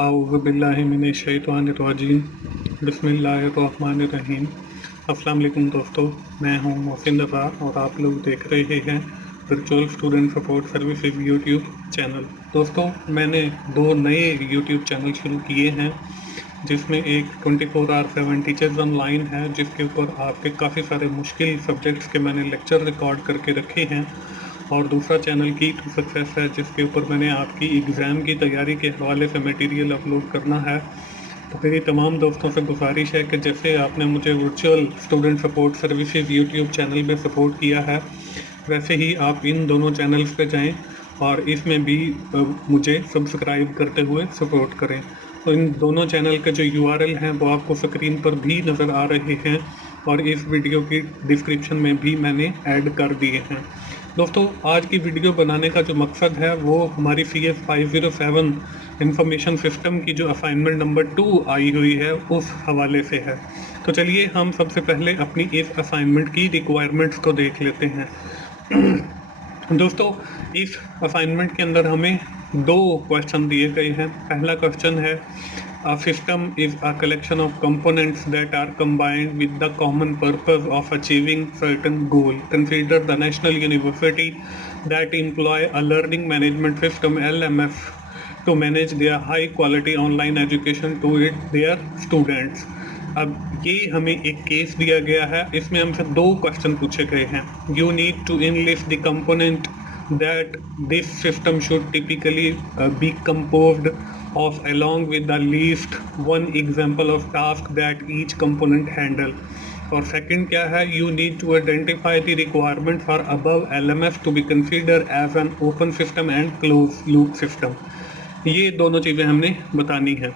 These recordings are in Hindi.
आऊज़ुबिल्लाहिमिनश्शैतानिर्रजीम बिस्मिल्लाहिर्रहमानिर्रहीम। अस्सलाम वालेकुम दोस्तों, मैं हूं मोहसिन रफ़ा और आप लोग देख रहे हैं virtual student support services YouTube channel. दोस्तों, मैंने 2 नए यूट्यूब चैनल शुरू किए हैं, जिसमें एक 24 आवर 7 टीचर्स ऑनलाइन है, जिसके ऊपर आपके काफ़ी सारे मुश्किल सब्जेक्ट्स के मैंने लेक्चर रिकॉर्ड करके रखे हैं, और दूसरा चैनल की टू सक्सेस है, जिसके ऊपर मैंने आपकी एग्ज़ाम की तैयारी के हवाले से मटेरियल अपलोड करना है। तो मेरी तमाम दोस्तों से गुजारिश है कि जैसे आपने मुझे virtual student support services YouTube channel में सपोर्ट किया है, वैसे ही आप इन दोनों चैनल्स पे जाएं और इसमें भी मुझे सब्सक्राइब करते हुए सपोर्ट करें। तो इन दोनों चैनल के जो URL हैं वो आपको स्क्रीन पर भी नज़र आ रहे हैं और इस वीडियो की डिस्क्रिप्शन में भी मैंने ऐड कर दिए हैं। दोस्तों, आज की वीडियो बनाने का जो मकसद है वो हमारी CS 507 इंफॉर्मेशन सिस्टम की जो असाइनमेंट नंबर 2 आई हुई है उस हवाले से है। तो चलिए हम सबसे पहले अपनी इस असाइनमेंट की रिक्वायरमेंट्स को देख लेते हैं। दोस्तों, इस असाइनमेंट के अंदर हमें 2 क्वेश्चन दिए गए हैं। पहला क्वेश्चन है, a system is a collection of components that are combined with the common purpose of achieving certain goal. Consider the national university that employ a learning management system LMS to manage their high quality online education to their students. अब ये हमें एक केस दिया गया है, इसमें हमसे 2 क्वेश्चन पूछे गए हैं। You need to enlist the component that this system should typically be composed of, along with the least one example of task that each component handle. और सेकंड क्या है, you need to identify the requirement for above LMS to be considered as an open system and closed loop system. ये दोनों चीज़ें हमने बतानी है।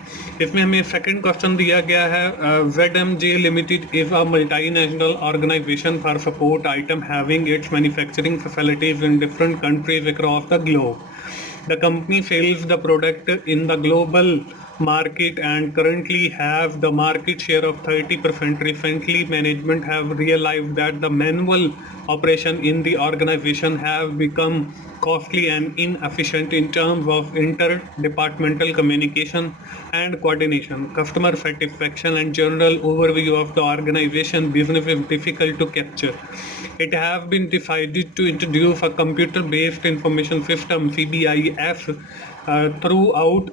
इसमें हमें सेकंड क्वेश्चन दिया गया है, ZMJ Limited is a multinational organization for support item having its manufacturing facilities in different countries across the globe. The company sells the product in the global market and currently have the market share of 30%. Recently, management have realized that the manual operation in the organization have become costly and inefficient in terms of interdepartmental communication and coordination. Customer satisfaction and general overview of the organization business is difficult to capture. It has been decided to introduce a computer-based information system CBIS throughout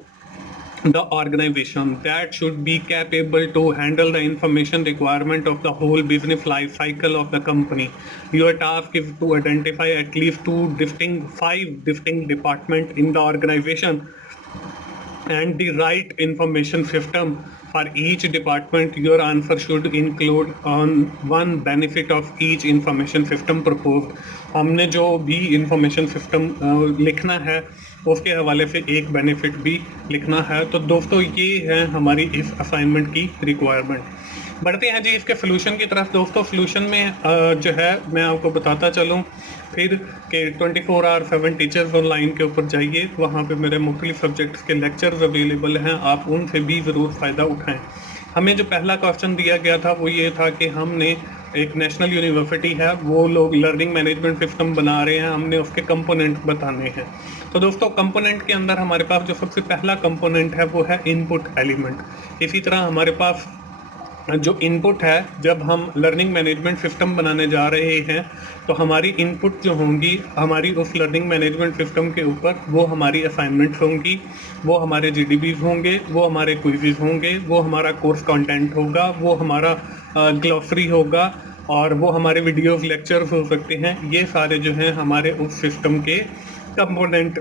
the organization that should be capable to handle the information requirement of the whole business life cycle of the company. Your task is to identify at least 5 distinct departments in the organization and the right information system for each department. Your answer should include on one benefit of each information system proposed. हमने जो भी इंफॉर्मेशन सिस्टम लिखना है उसके हवाले से एक बेनिफिट भी लिखना है। तो दोस्तों, ये है हमारी इस असाइनमेंट की रिक्वायरमेंट। बढ़ते हैं जी इसके सोल्यूशन की तरफ। दोस्तों, सोल्यूशन में जो है मैं आपको बताता चलूँ फिर कि 24 आवर 7 टीचर्स ऑनलाइन के ऊपर जाइए, वहाँ पे मेरे मुख्तलिफ सब्जेक्ट्स के लेक्चर्स अवेलेबल हैं, आप उनसे भी ज़रूर फ़ायदा उठाएं। हमें जो पहला क्वेश्चन दिया गया था वो ये था कि हमने एक नेशनल यूनिवर्सिटी है, वो लोग लर्निंग मैनेजमेंट सिस्टम बना रहे हैं, हमने उसके कंपोनेंट बताने हैं। तो दोस्तों, कंपोनेंट के अंदर हमारे पास जो सबसे पहला कंपोनेंट है वो है इनपुट एलिमेंट। इसी तरह हमारे पास जो इनपुट है, जब हम लर्निंग मैनेजमेंट सिस्टम बनाने जा रहे हैं तो हमारी इनपुट जो होंगी हमारी उस लर्निंग मैनेजमेंट सिस्टम के ऊपर, वो हमारी असाइनमेंट्स होंगी, वो हमारे GDBs होंगे, वो हमारे क्विज़ होंगे, वो हमारा कोर्स कंटेंट होगा, वो हमारा ग्लॉसरी होगा और वो हमारे वीडियोस लेक्चर्स हो सकते हैं। ये सारे जो हैं हमारे उस सिस्टम के कंपोनेंट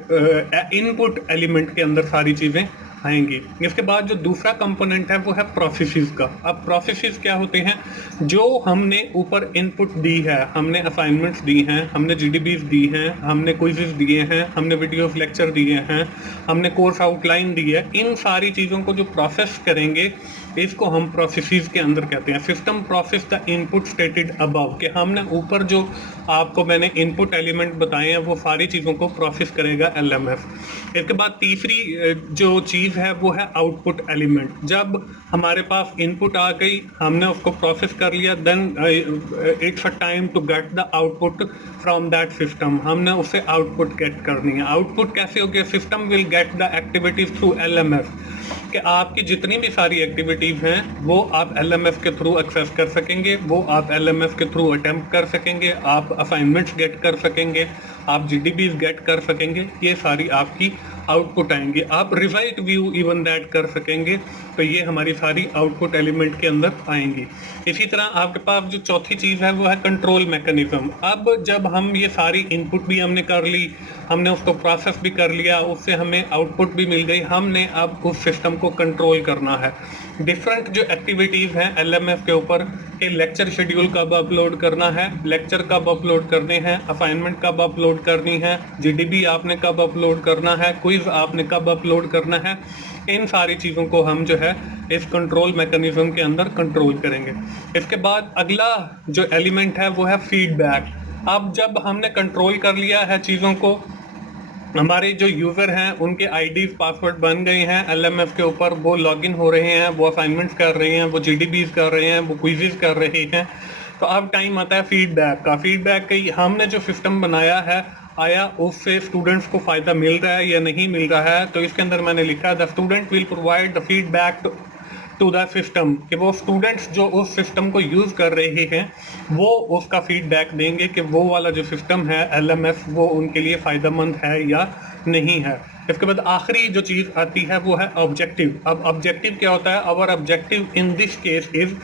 इनपुट एलिमेंट के अंदर सारी चीज़ें आएंगी। इसके बाद जो दूसरा कंपोनेंट है वो है प्रोसेसेस का। अब प्रोसेसेस क्या होते हैं, जो हमने ऊपर इनपुट दी है, हमने असाइनमेंट्स दी हैं, हमने GDBs दी हैं, हमने क्विज़ेस दिए हैं, हमने वीडियोस लेक्चर दिए हैं, हमने कोर्स आउटलाइन दी है, इन सारी चीज़ों को जो प्रोसेस करेंगे इसको हम प्रोसेसेस के अंदर कहते हैं। System process the input stated above, कि हमने ऊपर जो आपको मैंने इनपुट एलिमेंट बताए हैं वो सारी चीज़ों को प्रोसेस करेगा LMS। इसके बाद तीसरी जो चीज़ है वो है आउटपुट एलिमेंट। जब हमारे पास इनपुट आ गई, हमने उसको प्रोसेस कर लिया, then it's a time to get the output from that system. हमने उससे आउटपुट गेट करनी है। आउटपुट कैसे हो गया, system will get the activities through LMS। कि आपकी जितनी भी सारी एक्टिविटीज़ हैं वो आप LMS के थ्रू एक्सेस कर सकेंगे, वो आप LMS के थ्रू अटेम्प्ट कर सकेंगे, आप असाइनमेंट्स गेट कर सकेंगे, आप GDBs गेट कर सकेंगे। ये सारी आपकी आउटपुट आएंगी। आप रिजल्ट व्यू इवन दैट कर सकेंगे। तो ये हमारी सारी आउटपुट एलिमेंट के अंदर आएंगी। इसी तरह आपके पास जो चौथी चीज़ है वो है कंट्रोल मैकेनिज्म। अब जब हम ये सारी इनपुट भी हमने कर ली, हमने उसको प्रोसेस भी कर लिया, उससे हमें आउटपुट भी मिल गई, हमने अब उस सिस्टम को कंट्रोल करना है। डिफरेंट जो एक्टिविटीज़ हैं LMS के ऊपर कि लेक्चर शेड्यूल कब अपलोड करना है, लेक्चर कब अपलोड करने हैं, असाइनमेंट कब अपलोड करनी है, GDB आपने कब अपलोड करना है, क्विज आपने कब अपलोड करना है, इन सारी चीज़ों को हम जो है इस कंट्रोल मैकेनिज्म के अंदर कंट्रोल करेंगे। इसके बाद अगला जो एलिमेंट है वो है फीडबैक। अब जब हमने कंट्रोल कर लिया है चीज़ों को, हमारे जो यूज़र हैं उनके आईडीज पासवर्ड बन गए हैं LMS के ऊपर, वो लॉगिन हो रहे हैं, वो असाइनमेंट्स कर रहे हैं, वो GDBs कर रहे हैं, वो क्विज़ेस कर रहे हैं। तो अब टाइम आता है फीडबैक का। फीडबैक का हमने जो सिस्टम बनाया है, आया उससे स्टूडेंट्स को फ़ायदा मिल रहा है या नहीं मिल रहा है। तो इसके अंदर मैंने लिखा the student will provide the feedback to the system, कि वो स्टूडेंट्स जो उस सिस्टम को यूज़ कर रहे हैं वो उसका फीडबैक देंगे कि वो वाला जो सिस्टम है LMS वो उनके लिए फ़ायदेमंद है या नहीं है। इसके बाद आखिरी जो चीज़ आती है वो है ऑब्जेक्टिव। अब ऑब्जेक्टिव क्या होता है? Our objective in this case is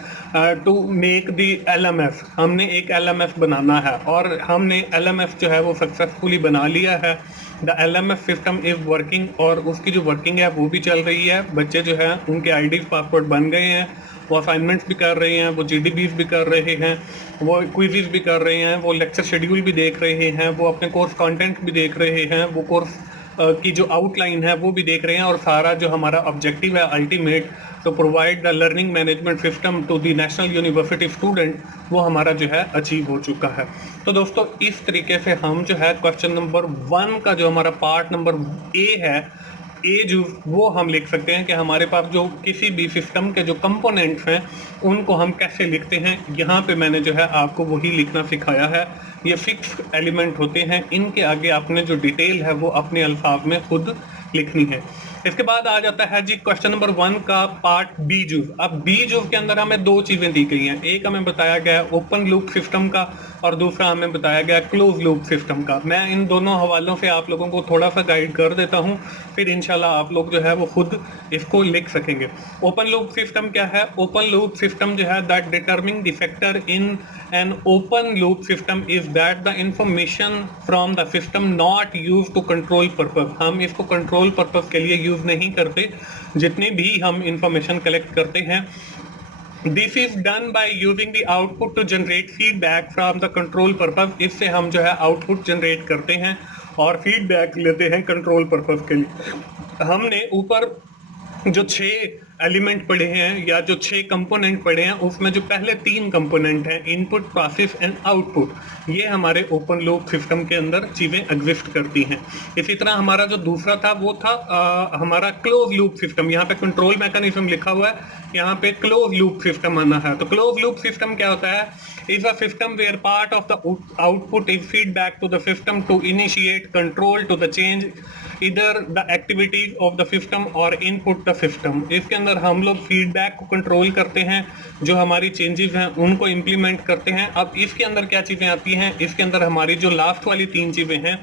to make the LMS। हमने एक LMS बनाना है और हमने LMS जो है वो सक्सेसफुली बना लिया है। The LMS system is working, और उसकी जो वर्किंग है वो भी चल रही है। बच्चे जो है उनके आईडीज पासवर्ड बन गए हैं, वो असाइनमेंट्स भी कर रहे हैं, वो GDBs भी कर रहे हैं, वो क्विज़ेस भी कर रहे हैं, वो लेक्चर शेड्यूल भी देख रहे हैं, वो अपने कोर्स कंटेंट भी देख रहे हैं, वो कोर्स की जो आउटलाइन है वो भी देख रहे हैं। और सारा जो हमारा ऑब्जेक्टिव है ultimate to provide the learning management system to the national university student, वो हमारा जो है अचीव हो चुका है। तो दोस्तों इस तरीके से हम जो है क्वेश्चन नंबर 1 का जो हमारा पार्ट नंबर A है, जो वो हम लिख सकते हैं कि हमारे पास जो किसी भी सिस्टम के जो कंपोनेंट्स हैं उनको हम कैसे लिखते हैं। यहाँ पे मैंने जो है आपको वही लिखना सिखाया है। ये फिक्स एलिमेंट होते हैं, इनके आगे आपने जो डिटेल है वो अपने अल्फाज में खुद लिखनी है। इसके बाद आ जाता है जी क्वेश्चन नंबर 1 का पार्ट B जूस। अब B जूस के अंदर हमें दो चीज़ें दी गई हैं। एक हमें बताया गया है ओपन लूप सिस्टम का और दूसरा हमें बताया गया है क्लोज लूप सिस्टम का। मैं इन दोनों हवालों से आप लोगों को थोड़ा सा गाइड कर देता हूं, फिर इंशाल्लाह आप लोग जो है वो खुद इसको लिख सकेंगे। ओपन लूप सिस्टम क्या है? ओपन लूप सिस्टम जो है that determining the factor in an open loop system is that the information from the system not used to control purpose। हम इसको कंट्रोल पर्पस के लिए यूज नहीं करते। जितनी भी हम इंफॉर्मेशन कलेक्ट करते हैं, this is done by using the output to generate feedback from the control purpose. इससे हम जो है आउटपुट जनरेट करते हैं और फीडबैक लेते हैं कंट्रोल पर्पस के लिए। हमने ऊपर जो 6 एलिमेंट पढ़े हैं या जो 6 कंपोनेंट पढ़े हैं, उसमें जो पहले 3 कंपोनेंट हैं इनपुट, प्रोसेस एंड आउटपुट, ये हमारे ओपन लूप सिस्टम के अंदर चीज़ें एग्जिस्ट करती हैं। इसी तरह हमारा जो दूसरा था वो था हमारा क्लोज लूप सिस्टम। यहाँ पे कंट्रोल मैकेनिज्म लिखा हुआ है, यहाँ पे क्लोज लूप सिस्टम आना है। तो क्लोज लूप सिस्टम क्या होता है? Is a system where part of the output is feedback to the system to initiate control to the change either the activities of the system और इनपुट द सिस्टम। इसके अंदर हम लोग फीडबैक को कंट्रोल करते हैं, जो हमारी चेंजेस हैं उनको इम्प्लीमेंट करते हैं। अब इसके अंदर क्या चीज़ें आती हैं? इसके अंदर हमारी जो लास्ट वाली 3 चीज़ें हैं,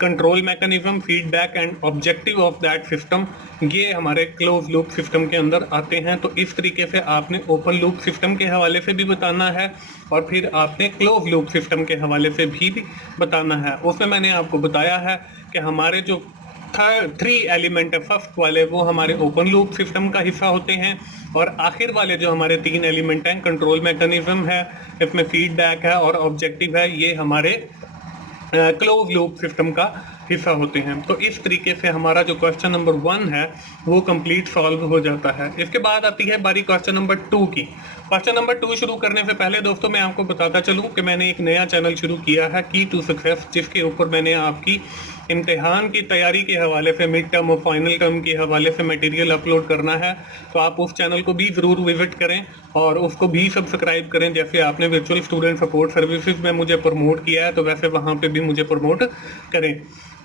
control mechanism, feedback and objective of that system, ये हमारे क्लोज लूप सिस्टम के अंदर आते हैं। तो इस तरीके से आपने ओपन लूप सिस्टम के हवाले से भी बताना है और फिर आपने क्लोज लूप सिस्टम के हवाले से भी बताना है। उसमें मैंने आपको बताया है कि हमारे जो 3 एलिमेंट है फर्स्ट वाले, वो हमारे ओपन लूप सिस्टम का हिस्सा होते हैं और आखिर वाले जो हमारे 3 एलिमेंट हैं, कंट्रोल मैकेनिज्म है, इसमें फीडबैक है और ऑब्जेक्टिव है, ये हमारे क्लोज लूप सिस्टम का हिस्सा होते हैं। तो इस तरीके से हमारा जो क्वेश्चन नंबर 1 है वो कंप्लीट सॉल्व हो जाता है। इसके बाद आती है बारी क्वेश्चन नंबर 2 की। क्वेश्चन नंबर 2 शुरू करने से पहले दोस्तों मैं आपको बताता चलूं कि मैंने एक नया चैनल शुरू किया है की टू सक्सेस, जिसके ऊपर मैंने आपकी इम्तिहान की तैयारी के हवाले से, मिड टर्म और फाइनल टर्म के हवाले से मटेरियल अपलोड करना है, तो आप उस चैनल को भी ज़रूर विजिट करें और उसको भी सब्सक्राइब करें। जैसे आपने वर्चुअल स्टूडेंट सपोर्ट सर्विसेज में मुझे प्रमोट किया है, तो वैसे वहाँ पे भी मुझे प्रमोट करें।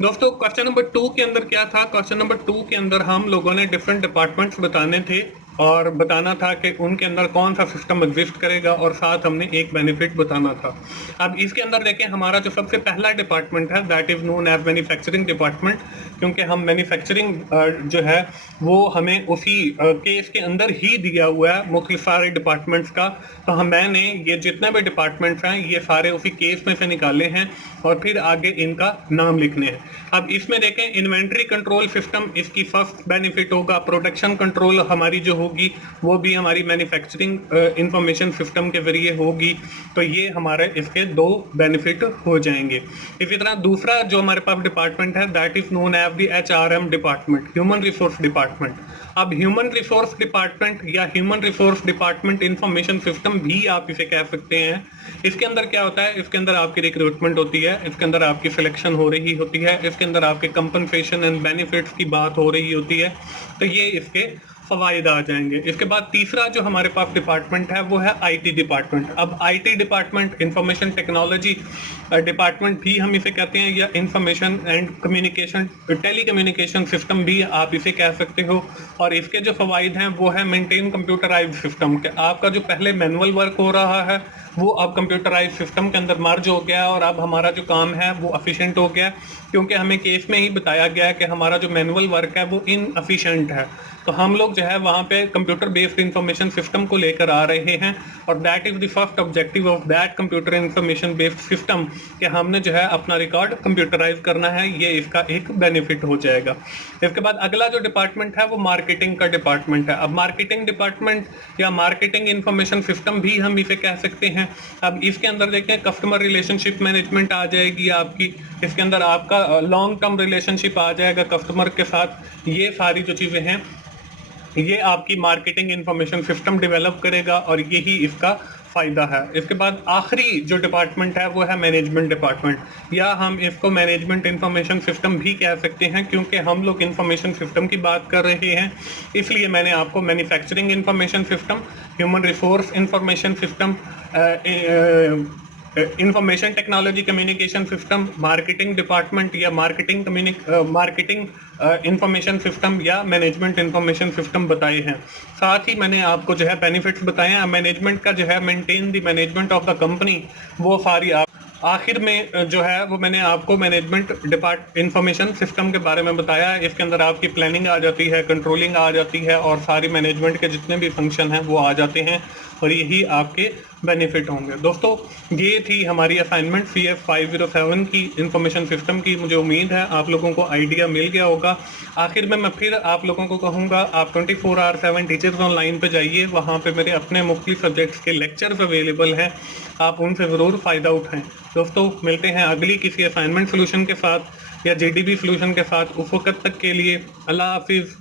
दोस्तों, क्वेश्चन नंबर 2 के अंदर क्या था? क्वेश्चन नंबर 2 के अंदर हम लोगों ने डिफरेंट डिपार्टमेंट्स बताने थे और बताना था कि उनके अंदर कौन सा सिस्टम एग्जिस्ट करेगा और साथ हमने एक बेनिफिट बताना था। अब इसके अंदर देखें, हमारा जो सबसे पहला डिपार्टमेंट है that is known as manufacturing department, क्योंकि हम मैन्युफैक्चरिंग जो है वो हमें उसी केस के अंदर ही दिया हुआ है मुख्तलिफ सारे डिपार्टमेंट्स का। तो मैंने ये जितने भी डिपार्टमेंट्स हैं ये सारे उसी केस में से निकाले हैं और फिर आगे इनका नाम लिखने हैं। अब इसमें देखें, इन्वेंट्री कंट्रोल सिस्टम इसकी फर्स्ट बेनिफिट होगा। प्रोडक्शन कंट्रोल हमारी जो होगी वो भी हमारी मैन्युफैक्चरिंग इंफॉर्मेशन सिस्टम के जरिए होगी। तो ये हमारे इसके 2 बेनिफिट हो जाएंगे। इसी तरह दूसरा जो हमारे पास डिपार्टमेंट है that is known as the HRM department, human resource department. अब ह्यूमन रिसोर्स डिपार्टमेंट या human resource department information system भी आप इसे कह सकते हैं। इसके अंदर क्या होता है? इसके अंदर आपकी रिक्रूटमेंट होती है, इसके अंदर आपकी सिलेक्शन हो रही होती है, इसके अंदर आपके कंपनसेशन एंड बेनिफिट्स की बात हो रही होती है। तो ये इसके फवायद आ जाएंगे। इसके बाद तीसरा जो हमारे पास डिपार्टमेंट है वो है IT डिपार्टमेंट। अब IT department information technology department भी हम इसे कहते हैं, या information and communication telecommunication system भी आप इसे कह सकते हो। और इसके जो फवायद हैं वो है मेंटेन कंप्यूटराइज्ड सिस्टम, कि आपका जो पहले मैनुअल वर्क हो रहा है वो अब कंप्यूटराइज सिस्टम के अंदर मर्ज हो गया और अब हमारा जो काम है वो एफिशिएंट हो गया, क्योंकि हमें केस में ही बताया गया है कि हमारा जो मैनुअल वर्क है वो इनएफिशिएंट है। तो हम लोग जो है वहाँ पे कंप्यूटर बेस्ड इंफॉर्मेशन सिस्टम को लेकर आ रहे हैं और that is the first objective of that computer information based system, कि हमने जो है अपना रिकॉर्ड कंप्यूटराइज करना है। ये इसका एक बेनिफिट हो जाएगा। इसके बाद अगला जो डिपार्टमेंट है वो मार्केटिंग का डिपार्टमेंट है। अब मार्केटिंग डिपार्टमेंट या मार्केटिंग इंफॉर्मेशन सिस्टम भी हम इसे कह सकते हैं। अब इसके अंदर देखें, कस्टमर रिलेशनशिप मैनेजमेंट आ जाएगी आपकी, इसके अंदर आपका लॉन्ग टर्म रिलेशनशिप आ जाएगा कस्टमर के साथ। ये सारी जो चीज़ें हैं ये आपकी मार्केटिंग इंफॉर्मेशन सिस्टम डेवलप करेगा और यही इसका फायदा है। इसके बाद आखिरी जो डिपार्टमेंट है वो है मैनेजमेंट डिपार्टमेंट, या हम इसको मैनेजमेंट इंफॉर्मेशन सिस्टम भी कह सकते हैं, क्योंकि हम लोग इंफॉर्मेशन सिस्टम की बात कर रहे हैं। इसलिए मैंने आपको manufacturing information system, human resource information system, information technology communication system, marketing department या मार्केटिंग इंफॉर्मेशन सिस्टम या मैनेजमेंट इंफॉर्मेशन सिस्टम बताए हैं। साथ ही मैंने आपको जो है बेनिफिट्स बताए हैं। मैनेजमेंट का जो है maintain the management of the company, वो सारी आप आखिर में जो है वो मैंने आपको मैनेजमेंट इंफॉर्मेशन सिस्टम के बारे में बताया है। इसके अंदर आपकी प्लानिंग आ जाती है, कंट्रोलिंग आ जाती है और सारी मैनेजमेंट के जितने भी फंक्शन हैं वो आ जाते हैं और यही आपके बेनिफिट होंगे। दोस्तों, ये थी हमारी असाइनमेंट CF 507 की इंफॉर्मेशन सिस्टम की। मुझे उम्मीद है आप लोगों को आइडिया मिल गया होगा। आखिर में मैं फिर आप लोगों को कहूँगा, आप 24/7 टीचर्स ऑनलाइन पे जाइए, वहाँ पे मेरे अपने मुख्तलिफ सब्जेक्ट्स के लेक्चर्स अवेलेबल हैं, आप उनसे ज़रूर फ़ायदा उठाएं। दोस्तों, मिलते हैं अगली किसी असाइनमेंट सोल्यूशन के साथ या JDB सोल्यूशन के साथ। उस वक्त तक के लिए अल्लाह हाफिज़।